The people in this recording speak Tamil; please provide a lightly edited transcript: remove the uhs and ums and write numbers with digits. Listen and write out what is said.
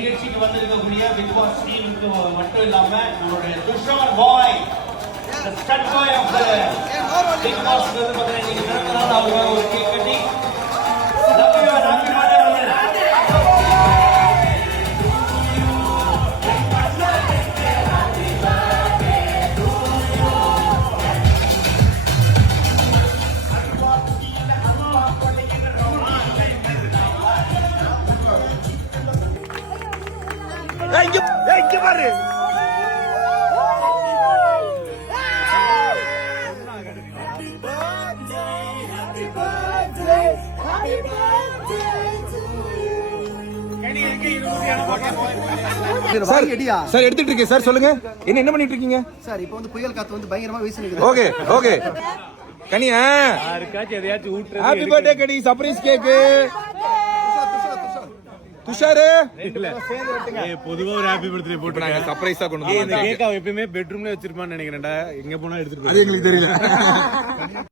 நிகழ்ச்சிக்கு வந்திருக்கக்கூடிய பிக் பாஸ் டீமுக்கு மட்டும் இல்லாம நம்மளுடைய Tushar boy stud boy of the Bigg Boss வந்து பாத்தீங்கன்னா இன்னைக்கு பிறந்த நாள் அவங்க ஒரு கேக் கட்டி இங்க பாரு சார் எடுத்துட்டு இருக்கேன் சார். சொல்லுங்க என்ன பண்ணிட்டு இருக்கீங்க சார்? இப்போ வந்து புயல் காத்து வந்து பயங்கரமா வீசுது. ஓகே ஓகே கனியா யாருக்காச்சும் எதையாச்சும் ஊட்றது. ஹாப்பி பர்த்டே கனி, சர்ப்ரைஸ் கேக். துஷாரு பொதுவா ஒரு ஹாப்பி பர்த்டே போட்டு நாங்க சர்ப்ரைஸா கொண்டு வந்தோம். இந்த கேக் அவன் எப்பயுமே பெட்ரூம்ல வச்சிருப்பான்னு நினைக்கிறேன்டா. எங்க போனா எடுத்துட்டு அது எங்களுக்கு தெரியல.